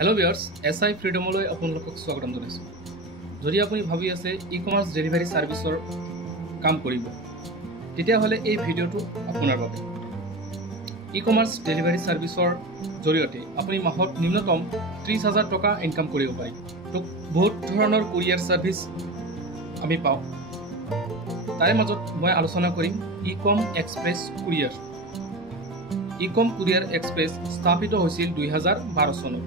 Hello viewers SI ফ্ৰিডমলৈ আপোনালোকক স্বাগতম জনাইছো। যদি আপুনি ভাবি আছে ই-কমাৰ্স ডেলিভাৰী সাৰ্ভিসৰ কাম কৰিব তেতিয়া হলে এই ভিডিওটো আপোনাৰ বাবে। ই-কমাৰ্স ডেলিভাৰী সাৰ্ভিসৰ জৰিয়তে আপুনি মাহত নিম্নতম 30,000 টকা ইনকাম কৰিব পাৰিব। তো বহুত ধৰণৰ কুৰিয়াৰ সাৰ্ভিস আমি পাওঁ। তাৰে মাজত মই আলোচনা কৰিম ই-কম এক্সপ্ৰেছ কুৰিয়াৰ। ই-কম কুৰিয়াৰ এক্সপ্ৰেছ স্থাপিত হৈছিল 2012 চনত।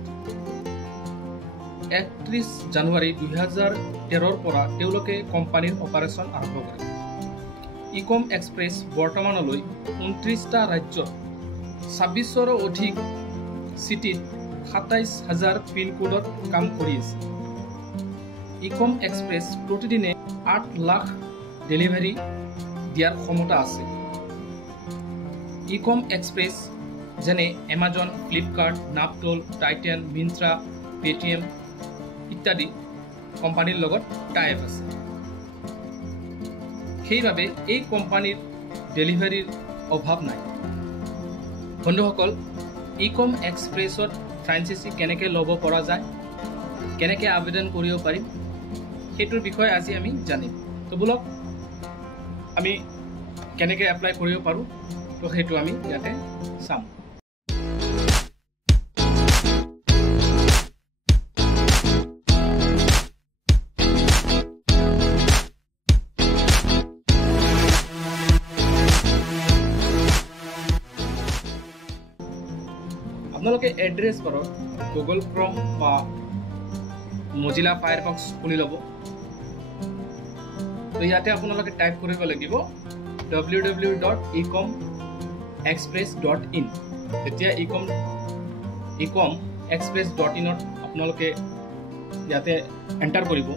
31 জানুৱাৰী 2013 পৰা তেওঁলোকে কোম্পানীৰ অপাৰেশ্যন আৰম্ভ কৰে। ই-কম এক্সপ্ৰেছ বৰ্তমানলৈ 29টা ৰাজ্যত 26ৰো অধিক চিটিত 27,000 পিনকোডত কাম কৰি আছে। ই-কম এক্সপ্ৰেছ প্ৰতিদিনে 8 লাখ ডেলিভাৰী দিয়াৰ ক্ষমতা আছে। ই-কম এক্সপ্ৰেছ যেনে Amazon, Flipkart, নাপটোল, Titan, Myntra, Paytm ইত্যাদি কোম্পানীৰ লগত টাই-আপ আছে। সেইবাবে এই কোম্পানীৰ ডেলিভাৰীৰ অভাৱ নাই। বন্ধুসকল, ই-কম এক্সপ্ৰেছত ফ্ৰেঞ্চাইজি কেনেকৈ ল'ব পৰা যায়, কেনেকৈ আবেদন কৰিব পাৰিম সেইটোৰ বিষয়ে আজি আমি জানিম। তো বলক আমি কেনেকৈ এপ্লাই কৰিব পাৰোঁ তো সেইটো আমি ইয়াতে চাম। আপোনালোকে এড্ৰেছ বাৰত গুগল ক্ৰম বা মজিলা ফায়াৰফক্স খুলি ল'ব। তো ইয়াতে আপোনালোকে টাইপ কৰিব লাগিব www.ecomexpress.in। তেতিয়া ecomexpress.in আপোনালোকে ইয়াতে এণ্টাৰ কৰিব।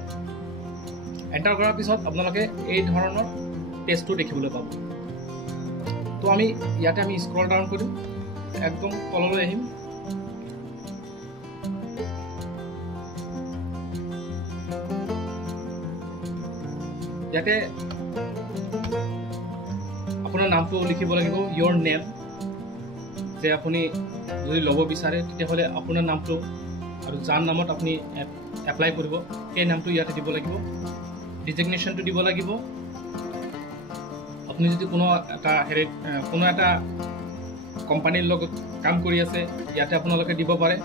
এণ্টাৰ কৰাৰ পিছত আপোনালোকে এই ধৰণৰ পেজটো দেখিবলৈ পাব। তো আমি ইয়াতে স্ক্ৰল ডাউন কৰিম, একদম তললৈ আহিম। ইয়াতে আপোনাৰ নামটো লিখিব লাগিব, ইয়োৰ নেম। যে আপুনি যদি ল'ব বিচাৰে তেতিয়াহ'লে আপোনাৰ নামটো আৰু যাৰ নামত আপুনি এপ্লাই কৰিব সেই নামটো ইয়াতে দিব লাগিব। ডিজিগনেশ্যনটো দিব লাগিব। আপুনি যদি কোনো এটা কোম্পানীৰ লগত কাম কৰি আছে ইয়াতে আপোনালোকে দিব পাৰে।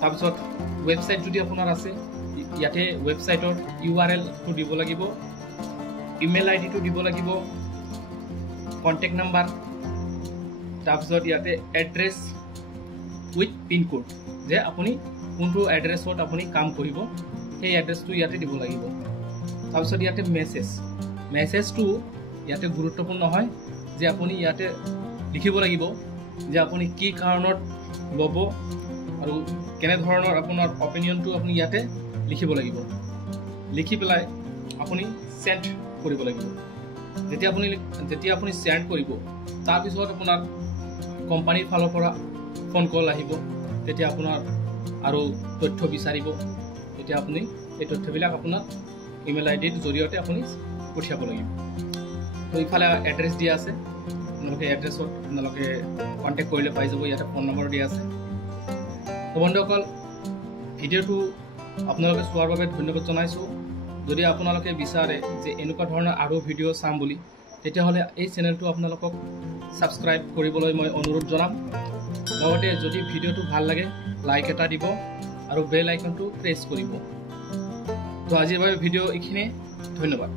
তাৰপিছত ৱেবছাইট যদি আপোনাৰ আছে ইয়াতে ৱেবছাইটৰ URL-টো দিব লাগিব, ইমেইল ID-টো দিব লাগিব, কণ্টেক্ট নাম্বাৰ, তাৰপিছত ইয়াতে এড্ৰেছ উইথ পিনকোড, যে আপুনি কোনটো এড্ৰেছত আপুনি কাম কৰিব সেই এড্ৰেছটো ইয়াতে দিব লাগিব। তাৰপিছত ইয়াতে মেছেজটো ইয়াতে গুৰুত্বপূৰ্ণ হয়, যে আপুনি ইয়াতে লিখিব লাগিব যে আপুনি কি কাৰণত ল'ব আৰু কেনেধৰণৰ আপোনাৰ অপিনিয়নটো আপুনি ইয়াতে লিখিব লাগিব। লিখি পেলাই আপুনি সেন্ড কৰিব লাগিব। যেতিয়া আপুনি সেন্ড কৰিব তাৰপিছত আপোনাৰ কোম্পানীৰ ফালৰ পৰা ফোন কল আহিব। তেতিয়া আপোনাৰ আৰু তথ্য বিচাৰিব। তেতিয়া আপুনি এই তথ্যবিলাক আপোনাৰ ইমেইল ID-ৰ জৰিয়তে আপুনি পঠিয়াব লাগিব। তো ইফালে এড্ৰেছ দিয়া আছে, আপোনালোকে এড্ৰেছত আপোনালোকে কণ্টেক্ট কৰিলে পাই যাব। ইয়াতে ফোন নম্বৰ দিয়া আছে। তো বন্ধুসকল, ভিডিঅ'টো আপোনালোকে চোৱাৰ বাবে ধন্যবাদ জনাইছোঁ। যদি আপোনালোকে বিচাৰে যে এনেকুৱা ধৰণৰ আৰু ভিডিঅ' চাম বুলি তেতিয়াহ'লে এই চেনেলটো আপোনালোকক ছাবস্ক্ৰাইব কৰিবলৈ মই অনুৰোধ জনাম। লগতে যদি ভিডিঅ'টো ভাল লাগে লাইক এটা দিব আৰু বেল আইকনটো প্ৰেছ কৰিব। তো আজিৰ বাবে ভিডিঅ' এইখিনিয়ে। ধন্যবাদ।